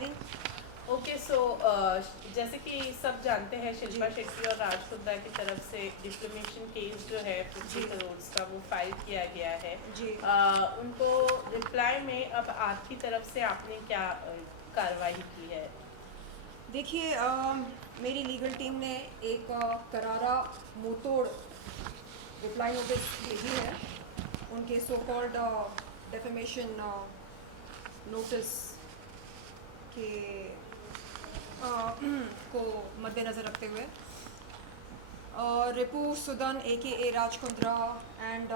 Mary? Okay so जैसे कि सब जानते हैं शिल्पा शेट्टी और राज कुंद्रा की तरफ से डिफ्लेमेशन केस जो है 50 करोड़ का वो फाइल किया गया है। जी। उनको रिप्लाई में अब आपकी तरफ से आपने क्या कार्रवाई की है? देखिए, मेरी लीगल टीम ने एक करारा मुंहतोड़ रिप्लाई नोटिस भेजी है उनके सो कॉल्ड डेफेमेशन नोटिस के को मद्देनज़र रखते हुए रिपू सुदन ए राज कुंद्रा एंड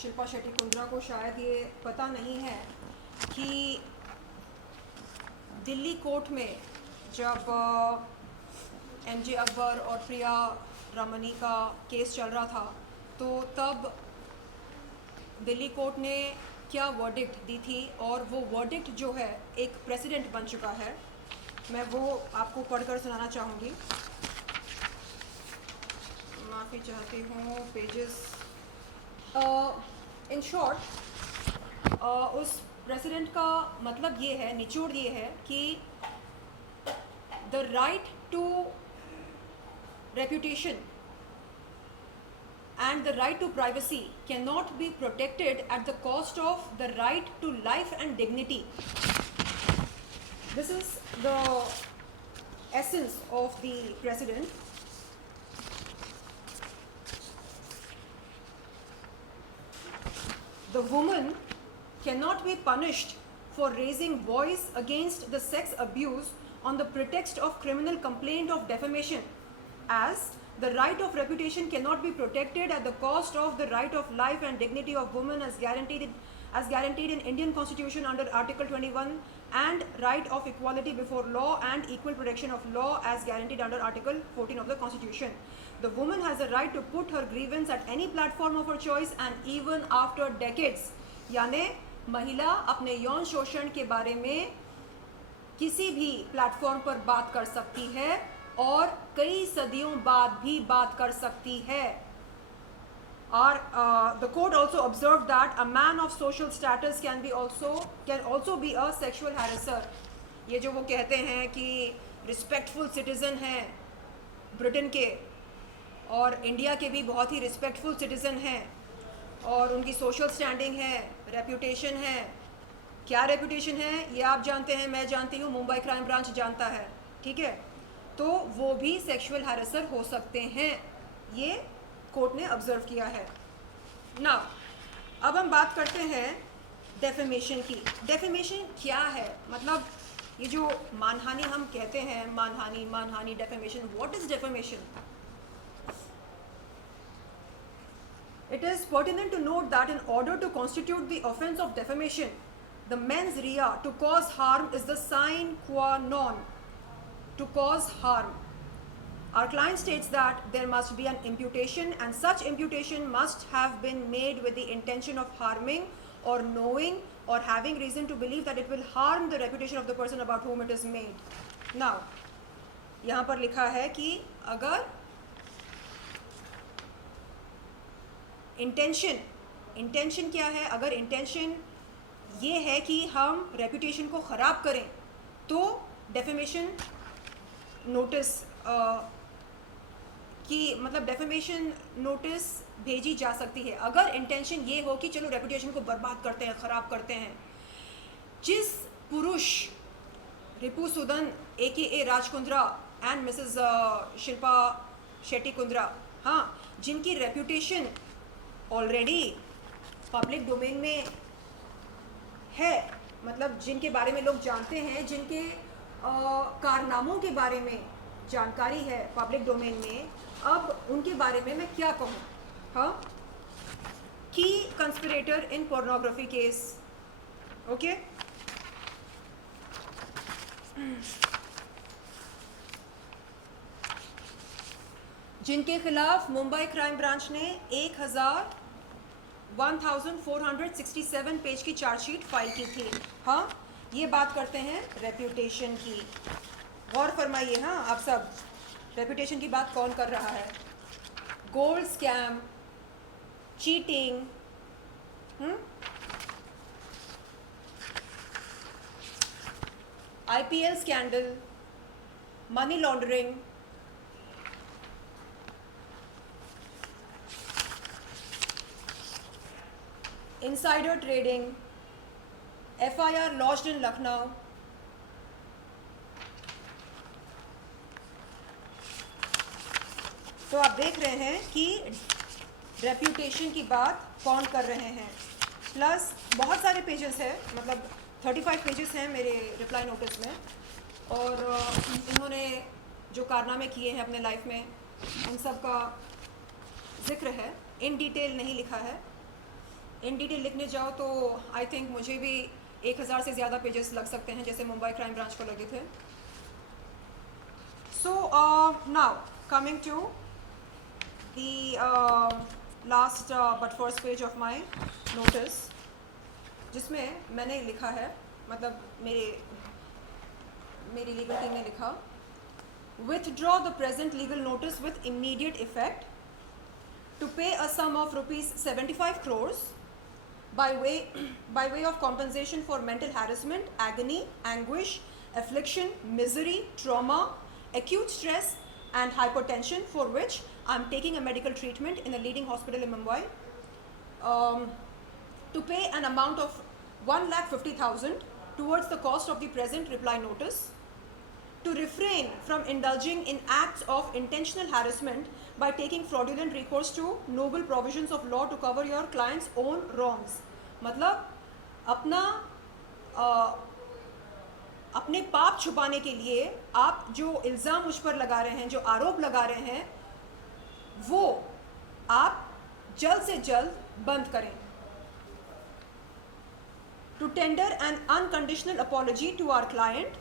शिल्पा शेट्टी कुंद्रा को शायद ये पता नहीं है कि दिल्ली कोर्ट में जब एमजे अकबर और प्रिया रमनी का केस चल रहा था तो तब दिल्ली कोर्ट ने क्या वर्डिक्ट दी थी, और वो वर्डिक्ट जो है एक प्रेसिडेंट बन चुका है। मैं वो आपको पढ़कर सुनाना चाहूँगी। माफ़ी चाहती हूँ, पेजेस इन शॉर्ट उस प्रेसिडेंट का मतलब ये है, निचोड़ ये है कि the right to reputation and the right to privacy cannot be protected at the cost of the right to life and dignity. This is the essence of the president. The woman cannot be punished for raising voice against the sex abuse on the pretext of criminal complaint of defamation, as the right of reputation cannot be protected at the cost of the right of life and dignity of women as guaranteed in Indian Constitution under Article 21, and right of equality before law and equal protection of law as guaranteed under Article 14 of the Constitution. The woman has the right to put her grievance at any platform of her choice and even after decades. यानी महिला अपने यौन शोषण के बारे में किसी भी प्लेटफॉर्म पर बात कर सकती है और कई सदियों बाद भी बात कर सकती है। और the court also observed that a man of social status can also be a sexual harasser. ये जो वो कहते हैं कि रिस्पेक्टफुल सिटीज़न हैं ब्रिटेन के और इंडिया के भी बहुत ही रिस्पेक्टफुल सिटीज़न हैं और उनकी सोशल स्टैंडिंग है, रेप्यूटेशन है। क्या रेप्यूटेशन है ये आप जानते हैं, मैं जानती हूँ, मुंबई क्राइम ब्रांच जानता है, ठीक है। तो वो भी सेक्सुअल हैरेसर हो सकते हैं, ये कोर्ट ने ऑब्जर्व किया है ना। अब हम बात करते हैं डेफेमेशन की। डेफेमेशन क्या है? मतलब ये जो मानहानि हम कहते हैं, मानहानि defamation, what is defamation? It is pertinent to note that in order to constitute the offence of defamation, the mens rea to cause harm is the sine qua non. To cause harm, our client states that there must be an imputation, and such imputation must have been made with the intention of harming or knowing or having reason to believe that it will harm the reputation of the person about whom it is made. Now, यहाँ पर लिखा है कि अगर intention क्या है? अगर intention ये है कि हम रेपुटेशन को ख़राब करें तो डेफेमेशन नोटिस की मतलब डेफेमेशन नोटिस भेजी जा सकती है। अगर इंटेंशन ये हो कि चलो रेपुटेशन को बर्बाद करते हैं, ख़राब करते हैं। जिस पुरुष रिपू सुदन ए राज कुंद्रा एंड मिसेस शिल्पा शेट्टी कुंद्रा, हाँ, जिनकी रेपुटेशन ऑलरेडी पब्लिक डोमेन में है, मतलब जिनके बारे में लोग जानते हैं, जिनके कारनामों के बारे में जानकारी है पब्लिक डोमेन में, अब उनके बारे में मैं क्या कहूँ? हाँ, की कंस्पिरेटर इन पोर्नोग्राफी केस, ओके। जिनके खिलाफ मुंबई क्राइम ब्रांच ने 1467 पेज की चार्जशीट फाइल की थी। हाँ, ये बात करते हैं रेप्यूटेशन की। गौर फरमाइए, हाँ आप सब, रेप्यूटेशन की बात कौन कर रहा है? Gold scam, cheating, IPL scandal, money laundering, insider trading, FIR lodged in Lucknow, तो आप देख रहे हैं कि रेप्यूटेशन की बात कौन कर रहे हैं। प्लस बहुत सारे पेजेस हैं, मतलब 35 पेजेस हैं मेरे रिप्लाई नोटिस में, और इन्होंने जो कारनामे किए हैं अपने लाइफ में उन सब का जिक्र है। इन डिटेल नहीं लिखा है, इन डिटेल लिखने जाओ तो आई थिंक मुझे भी 1000 से ज़्यादा पेजेस लग सकते हैं, जैसे मुंबई क्राइम ब्रांच को लगे थे। So now coming to the last but first page of my notice, जिसमें मैंने लिखा है, मतलब मेरी लीगल टीम ने लिखा, withdraw the present legal notice with immediate effect to pay a sum of rupees 75 crores by way of compensation for mental harassment, agony, anguish, affliction, misery, trauma, acute stress and hypertension, for which I am taking a medical treatment in a leading hospital in Mumbai, to pay an amount of 1,50,000 towards the cost of the present reply notice, to refrain from indulging in acts of intentional harassment by taking fraudulent recourse to noble provisions of law to cover your client's own wrongs. मतलब अपने पाप छुपाने के लिए आप जो इल्ज़ाम मुझ पर लगा रहे हैं, जो आरोप लगा रहे हैं, वो आप जल्द से जल्द बंद करें। To tender an unconditional apology to our client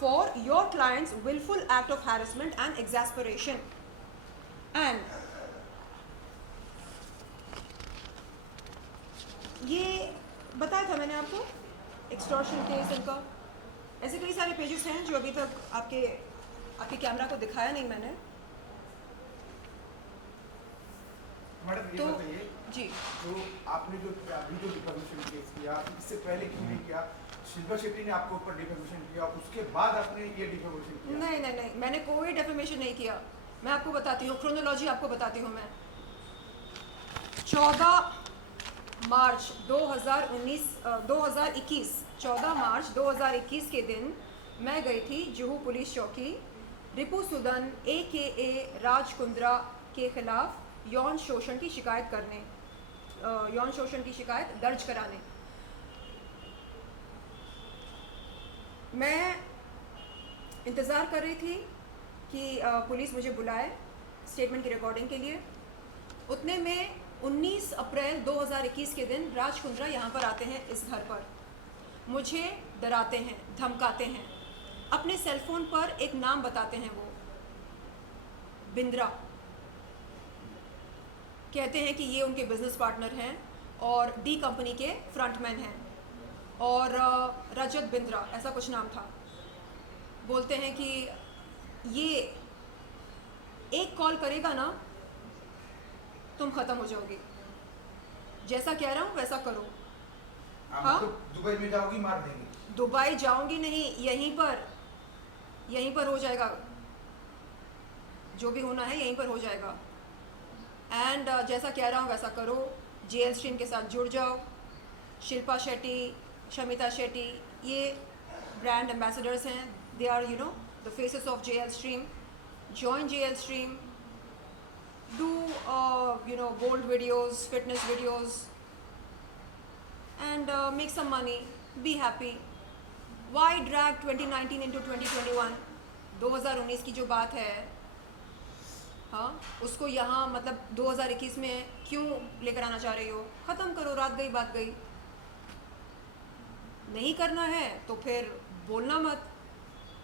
for your client's willful act of harassment and exasperation, and ये बताया था मैंने आपको एक्सटॉर्शन केस, इनका ऐसे कई सारे पेजेस हैं जो अभी तक आपके कैमरा को दिखाया नहीं मैंने। मैडम ये तो बताइए जी, जो आपने जो अभी जो डिफेमेशन केस किया, इससे पहले क्यों नहीं किया? शिल्पा शेट्टी ने आपके ऊपर डिफेमेशन किया, उसके बाद आपने ये डिफेमेशन किया? नहीं, मैंने कोई डेफेमेशन नहीं किया। मैं आपको बताती हूँ, क्रोनोलॉजी आपको बताती हूँ मैं। 14 मार्च 2021 के दिन मैं गई थी जुहू पुलिस चौकी रिपू सुदन AKA राज कुंद्रा के खिलाफ यौन शोषण की शिकायत दर्ज कराने। मैं इंतज़ार कर रही थी कि पुलिस मुझे बुलाए स्टेटमेंट की रिकॉर्डिंग के लिए। उतने में 19 अप्रैल 2021 के दिन राज कुंद्रा यहाँ पर आते हैं, इस घर पर मुझे डराते हैं, धमकाते हैं। अपने सेलफोन पर एक नाम बताते हैं, वो बिंद्रा, कहते हैं कि ये उनके बिजनेस पार्टनर हैं और डी कंपनी के फ्रंटमैन हैं, और रजत बिंद्रा ऐसा कुछ नाम था। बोलते हैं कि ये एक कॉल करेगा ना तुम ख़त्म हो जाओगे, जैसा कह रहा हूँ वैसा करो। हाँ, तो दुबई में जाओगी, मार देंगे। दुबई जाऊंगी नहीं, यहीं पर हो जाएगा, जो भी होना है यहीं पर हो जाएगा। एंड जैसा कह रहा हूँ वैसा करो, JL स्ट्रीम के साथ जुड़ जाओ। शिल्पा शेट्टी, शमिता शेट्टी ये ब्रांड एम्बेसडर्स हैं, they are the faces of JL stream. Join JL stream, do bold videos, fitness videos, and make some money, be happy. Why drag 2019 into 2021? 2019 की जो बात है, हाँ, उसको यहाँ मतलब 2021 में क्यों लेकर आना चाह रही हो? ख़त्म करो, रात गई बात गई। नहीं करना है तो फिर बोलना मत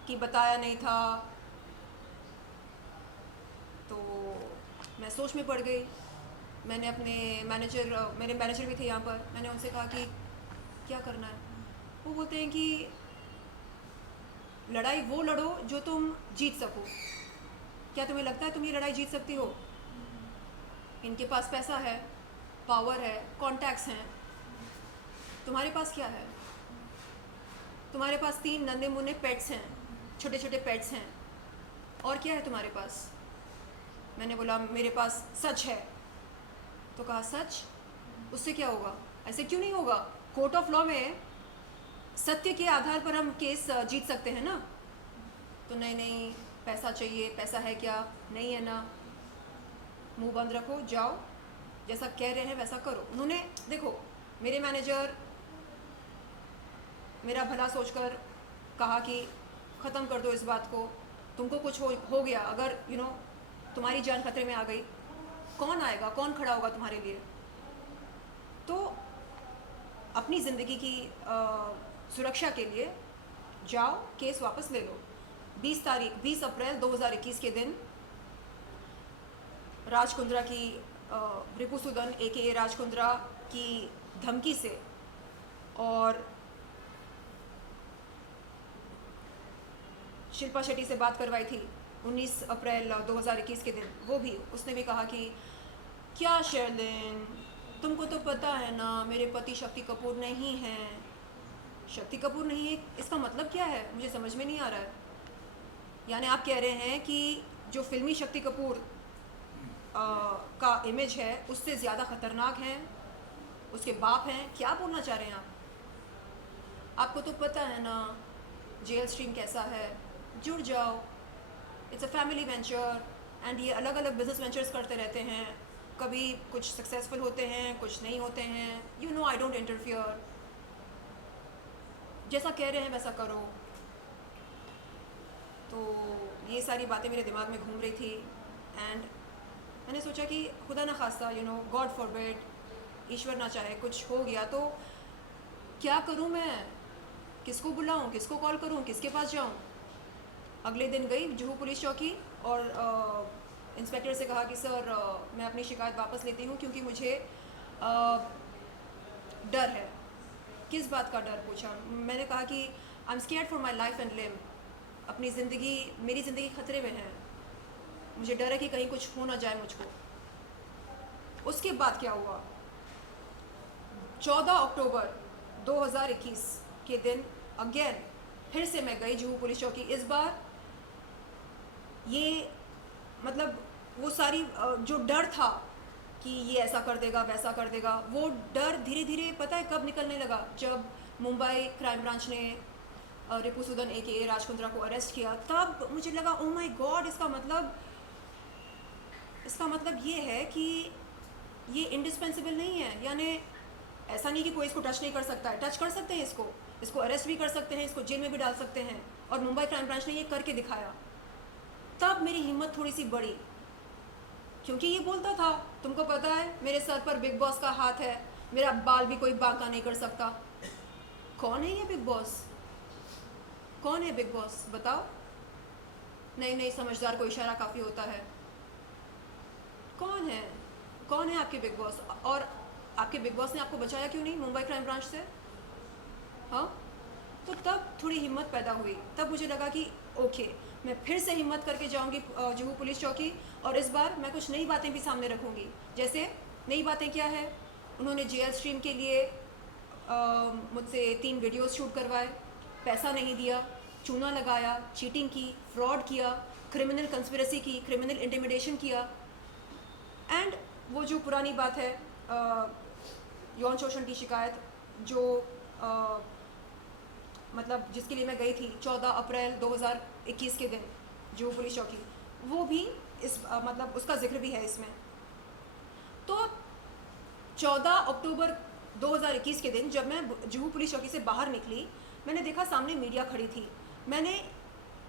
कि बताया नहीं था। तो मैं सोच में पड़ गई। मैंने अपने मेरे मैनेजर भी थे यहाँ पर, मैंने उनसे कहा कि क्या करना है। वो बोलते हैं कि लड़ाई वो लड़ो जो तुम जीत सको। क्या तुम्हें लगता है तुम ये लड़ाई जीत सकती हो? इनके पास पैसा है, पावर है, कॉन्टैक्ट्स हैं, तुम्हारे पास क्या है? तुम्हारे पास 3 नन्हे मुन्ने पेट्स हैं, छोटे छोटे पेट्स हैं, और क्या है तुम्हारे पास? मैंने बोला मेरे पास सच है। तो कहा सच, उससे क्या होगा? ऐसे क्यों नहीं होगा? कोर्ट ऑफ लॉ में सत्य के आधार पर हम केस जीत सकते हैं ना। तो नहीं नहीं, पैसा चाहिए, पैसा है क्या? नहीं है ना, मुंह बंद रखो, जाओ, जैसा कह रहे हैं वैसा करो। उन्होंने, देखो, मेरे मैनेजर मेरा भला सोचकर कहा कि ख़त्म कर दो इस बात को, तुमको कुछ हो गया, अगर तुम्हारी जान खतरे में आ गई, कौन आएगा, कौन खड़ा होगा तुम्हारे लिए? तो अपनी ज़िंदगी की सुरक्षा के लिए जाओ, केस वापस ले लो। 20 अप्रैल 2021 के दिन राज कुंद्रा की रिपुसुदन AKA राज कुंद्रा की धमकी से और शिल्पा शेट्टी से बात करवाई थी 19 अप्रैल 2021 के दिन। वो भी उसने भी कहा कि क्या शेरलिन, तुमको तो पता है ना मेरे पति शक्ति कपूर नहीं हैं। शक्ति कपूर नहीं है, इसका मतलब क्या है? मुझे समझ में नहीं आ रहा है। यानी आप कह रहे हैं कि जो फिल्मी शक्ति कपूर का इमेज है उससे ज़्यादा ख़तरनाक हैं उसके बाप हैं? क्या बोलना चाह रहे हैं आप? आपको तो पता है ना जेल स्ट्रीम कैसा है, जुड़ जाओ, it's a family venture. And ये अलग अलग बिजनेस वेंचर्स करते रहते हैं, कभी कुछ सक्सेसफुल होते हैं, कुछ नहीं होते हैं। आई डोंट इंटरफियर, जैसा कह रहे हैं वैसा करो। तो ये सारी बातें मेरे दिमाग में घूम रही थी एंड मैंने सोचा कि खुदा ना खास्ता गॉड फॉरबिड, ईश्वर ना चाहे कुछ हो गया तो क्या करूं मैं? किसको बुलाऊं, किसको कॉल करूं, किसके पास जाऊं? अगले दिन गई जुहू पुलिस चौकी और इंस्पेक्टर से कहा कि सर मैं अपनी शिकायत वापस लेती हूं क्योंकि मुझे डर है। किस बात का डर पूछा। मैंने कहा कि I am scared for my life and limb, अपनी ज़िंदगी, मेरी ज़िंदगी खतरे में है, मुझे डर है कि कहीं कुछ हो ना जाए मुझको। उसके बाद क्या हुआ? 14 अक्टूबर 2021 के दिन अगेन फिर से मैं गई जुहू पुलिस चौकी। इस बार ये मतलब वो सारी जो डर था कि ये ऐसा कर देगा वैसा कर देगा, वो डर धीरे धीरे पता है कब निकलने लगा? जब मुंबई क्राइम ब्रांच ने रिपुसुदन AKA राज कुंद्रा को अरेस्ट किया, तब मुझे लगा ओ माय गॉड, इसका मतलब ये है कि ये इंडिस्पेंसिबल नहीं है। यानी ऐसा नहीं कि कोई इसको टच नहीं कर सकता है, टच कर सकते हैं, इसको अरेस्ट भी कर सकते हैं, इसको जेल में भी डाल सकते हैं। और मुंबई क्राइम ब्रांच ने ये करके दिखाया। तब मेरी हिम्मत थोड़ी सी बढ़ी, क्योंकि ये बोलता था तुमको पता है मेरे सर पर बिग बॉस का हाथ है, मेरा बाल भी कोई बांका नहीं कर सकता। कौन है ये बिग बॉस? कौन है बिग बॉस बताओ? नहीं, समझदार को इशारा काफ़ी होता है। कौन है आपके बिग बॉस? और आपके बिग बॉस ने आपको बचाया क्यों नहीं मुंबई क्राइम ब्रांच से? हाँ, तो तब थोड़ी हिम्मत पैदा हुई। तब मुझे लगा कि ओके, मैं फिर से हिम्मत करके जाऊंगी जुहू पुलिस चौकी, और इस बार मैं कुछ नई बातें भी सामने रखूंगी। जैसे नई बातें क्या है? उन्होंने जेल स्ट्रीम के लिए मुझसे 3 वीडियोस शूट करवाए, पैसा नहीं दिया, चूना लगाया, चीटिंग की, फ्रॉड किया, क्रिमिनल कंस्पिरेसी की, क्रिमिनल इंटिमिडेशन किया। एंड वो जो पुरानी बात है यौन शोषण की शिकायत, जो मतलब जिसके लिए मैं गई थी 14 अप्रैल 2021 के दिन जुहू पुलिस चौकी, वो भी इस मतलब उसका जिक्र भी है इसमें। तो 14 अक्टूबर 2021 के दिन जब मैं जुहू पुलिस चौकी से बाहर निकली, मैंने देखा सामने मीडिया खड़ी थी। मैंने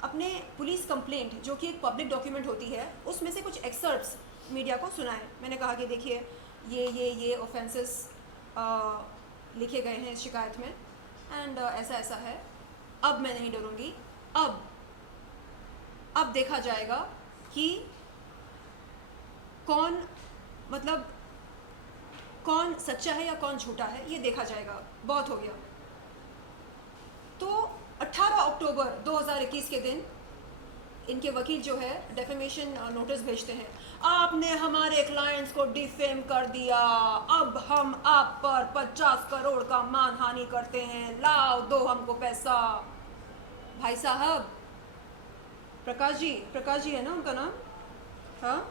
अपने पुलिस कंप्लेंट, जो कि एक पब्लिक डॉक्यूमेंट होती है, उसमें से कुछ एक्सर्प्ट्स मीडिया को सुनाए। मैंने कहा कि देखिए ये ऑफेंसेस लिखे गए हैं इस शिकायत में, एंड ऐसा है। अब मैं नहीं डरूंगी। अब देखा जाएगा कि कौन सच्चा है या कौन झूठा है, ये देखा जाएगा। बहुत हो गया। तो 18 अक्टूबर 2021 के दिन इनके वकील जो है डेफेमेशन नोटिस भेजते हैं, आपने हमारे क्लाइंट्स को डिफेम कर दिया, अब हम आप पर 50 करोड़ का मानहानि करते हैं, लाओ दो हमको पैसा। भाई साहब, प्रकाश जी है ना उनका नाम? हाँ,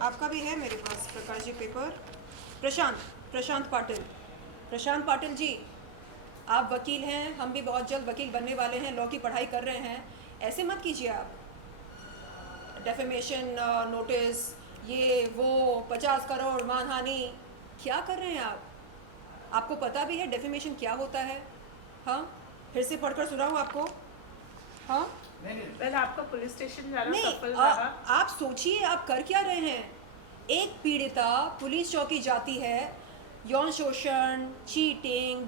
आपका भी है मेरे पास प्रकाश जी पेपर। प्रशांत पाटिल जी, आप वकील हैं, हम भी बहुत जल्द वकील बनने वाले हैं, लॉ की पढ़ाई कर रहे हैं, ऐसे मत कीजिए आप। डेफेमेशन नोटिस, ये वो 50 करोड़ मानहानि, क्या कर रहे हैं आप? आपको पता भी है डेफेमेशन क्या होता है? हाँ, फिर से पढ़कर सुनाऊँ आपको? हाँ नहीं पहले आपका पुलिस स्टेशन जाना नहीं, सफल रहा। आप सोचिए आप कर क्या रहे हैं। एक पीड़िता पुलिस चौकी जाती है, यौन शोषण, चीटिंग,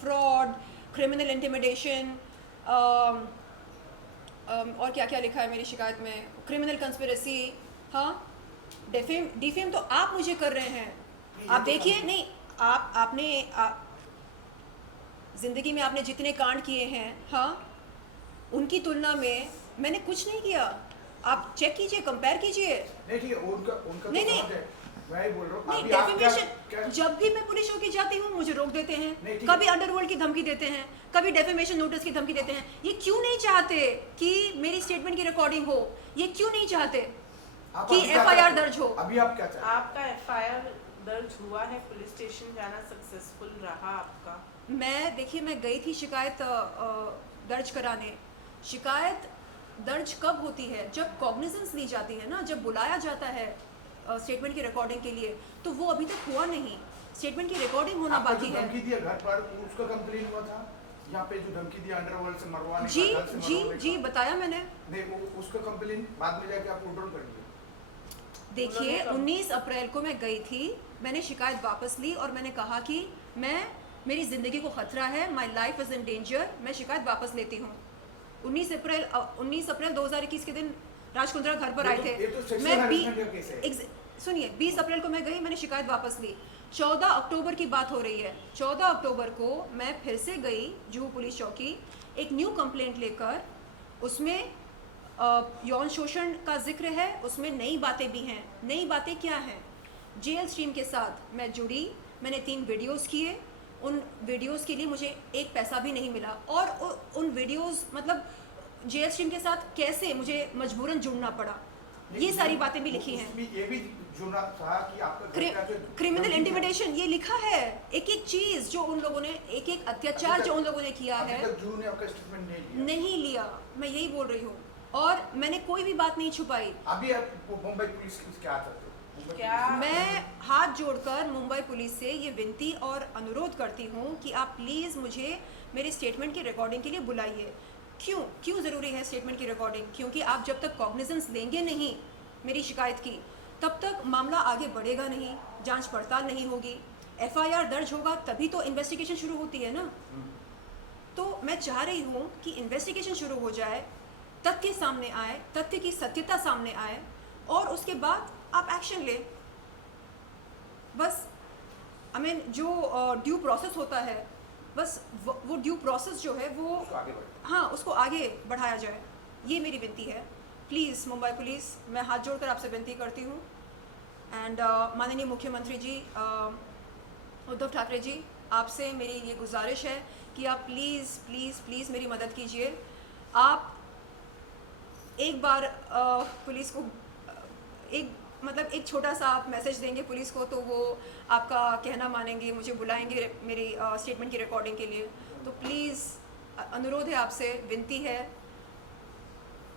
फ्रॉड, क्रिमिनल इंटिमिडेशन, और क्या क्या लिखा है मेरी शिकायत में, क्रिमिनल कंस्पिरेसी। हाँ, डिफेम तो आप मुझे कर रहे हैं। आप देखिए, नहीं जिंदगी में आपने जितने कांड किए हैं, हाँ, उनकी तुलना में मैंने कुछ नहीं किया। आप चेक कीजिए, कंपेयर कीजिए। नहीं ठीक है, उनका तो नहीं, समझ है, मैं ही बोल रहा हूँ। नहीं, अभी आप डेफेमेशन, जब भी मैं पुलिस चौकी जाती हूँ मुझे रोक देते हैं, नहीं, ठीक कभी है। अंडरवर्ल्ड की धमकी देते हैं, कभी डेफेमेशन नोटिस की धमकी देते हैं। ये क्यों नहीं चाहते कि मेरी स्टेटमेंट की रिकॉर्डिंग हो? ये क्यों नहीं चाहते आप कि अभी क्या FIR चाहते दर्ज हो? अभी आप क्या चाहते हैं? आपका FIR दर्ज हुआ है, पुलिस स्टेशन जाना सक्सेसफुल रहा आपका। देखिए, मैं गई थी शिकायत दर्ज कराने। शिकायत दर्ज कब होती है? जब कॉग्निजेंस ली जाती है ना, जब बुलाया जाता है स्टेटमेंट की रिकॉर्डिंग के लिए, तो वो अभी तक हुआ नहीं। स्टेटमेंट की रिकॉर्डिंग होना आपको बाकी जो है। धमकी दिया घर पर, उसका कंप्लेन हुआ था? यहाँ पे जो धमकी दिया अंडरवर्ल्ड से मरवाने का, जी घर से जी मरवाने जी का। बताया मैंने। नहीं, वो उसका कंप्लेन बाद में जाके आप उल्टन कर दिए। देखिए, उन्होंने 19 अप्रैल को मैं गई थी, मैंने शिकायत वापस ली और मैंने कहा कि मेरी ज़िंदगी को खतरा है, my life is in danger, मैं शिकायत वापस लेती हूँ। 19 अप्रैल 2021 के दिन राज कुंद्रा घर पर आए थे। ये तो sexual मैं harassment का केस है। सुनिए, 20 अप्रैल को मैं गई, मैंने शिकायत वापस ली। 14 अक्टूबर की बात हो रही है। 14 अक्टूबर को मैं फिर से गई जुहू पुलिस चौकी, एक न्यू कंप्लेंट लेकर। उसमें यौन शोषण का जिक्र है, उसमें नई बातें भी हैं। नई बातें क्या हैं? जेल स्ट्रीम के साथ मैं जुड़ी, मैंने 3 वीडियोस किए। उन वीडियोस के लिए मुझे एक पैसा भी नहीं मिला, और उन वीडियोस मतलब जेल स्ट्रीम के साथ कैसे मुझे मजबूरन जुड़ना पड़ा, ये सारी बातें भी लिखी हैं। उसमें ये भी जुड़ा था कि आपका घर पे आके क्रिमिनल धमकी इंटिमिडेशन, ये लिखा है, एक एक चीज जो उन लोगों ने, एक एक अत्याचार जो उन लोगों ने किया अभी है। तक जून ने आपका स्टेटमेंट नहीं लिया। नहीं लिया, मैं यही बोल रही हूँ, और मैंने कोई भी बात नहीं छुपाई। अभी आप मुंबई पुलिस की क्या चाहते हो? मुंबई क्या? पुलिस- मैं हाथ जोड़कर मुंबई पुलिस से ये विनती और अनुरोध करती हूँ कि आप प्लीज़ मुझे मेरे स्टेटमेंट की रिकॉर्डिंग के लिए बुलाइए। क्यों ज़रूरी है स्टेटमेंट की रिकॉर्डिंग? क्योंकि आप जब तक कॉग्निजेंस लेंगे नहीं मेरी शिकायत की, तब तक मामला आगे बढ़ेगा नहीं, जांच पड़ताल नहीं होगी, FIR दर्ज होगा तभी तो इन्वेस्टिगेशन शुरू होती है ना। तो मैं चाह रही हूँ कि इन्वेस्टिगेशन शुरू हो जाए, तथ्य सामने आए, तथ्य की सत्यता सामने आए, और उसके बाद आप एक्शन ले। बस जो ड्यू प्रोसेस होता है, बस वो ड्यू प्रोसेस जो है वो उसको आगे बढ़े। हाँ, उसको आगे बढ़ाया जाए, ये मेरी विनती है। प्लीज़ मुंबई पुलिस, मैं हाथ जोड़कर आपसे विनती करती हूँ। एंड माननीय मुख्यमंत्री जी उद्धव ठाकरे जी, आपसे मेरी ये गुजारिश है कि आप प्लीज़ प्लीज़ प्लीज़ मेरी मदद कीजिए। आप एक बार पुलिस को एक छोटा सा आप मैसेज देंगे पुलिस को, तो वो आपका कहना मानेंगे, मुझे बुलाएंगे मेरी स्टेटमेंट की रिकॉर्डिंग के लिए। तो प्लीज़ अनुरोध है आपसे, विनती है,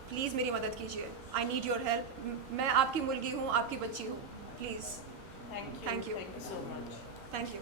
प्लीज़ मेरी मदद कीजिए। I need your help. मैं आपकी मुलगी हूँ, आपकी बच्ची हूँ, please. Thank Thank you. So much. Thank you.